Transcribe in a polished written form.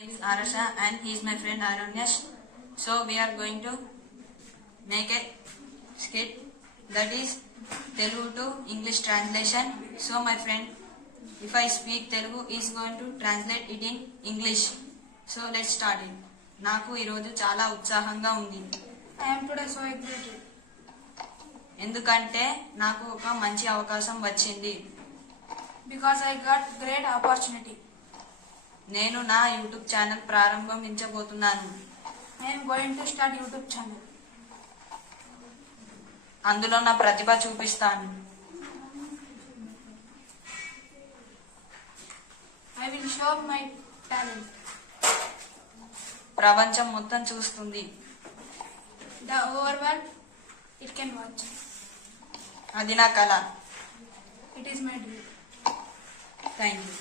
Name is Arasha and he is my friend Aranyash. So we are going to make a skit that is Telugu to English translation. So my friend, if I speak Telugu, he is going to translate it in English. So let's start it. నాకు ఈరోజు చాలా ఉత్సాహంగా ఉంది. I am today so excited ఎందుకంటే నాకు ఒక మంచి అవకాశం వచ్చింది. because I got great opportunity. నేను నా యూట్యూబ్ ఛానల్ ప్రారంభించబోతున్నాను. I am going to start YouTube channel. అందులో నా ప్రతిభ చూపిస్తాను. I will show my talent. ప్రపంచం మొత్తం చూస్తుంది. The overworld it can watch. అది నా కళ. It is my dream. Thank you.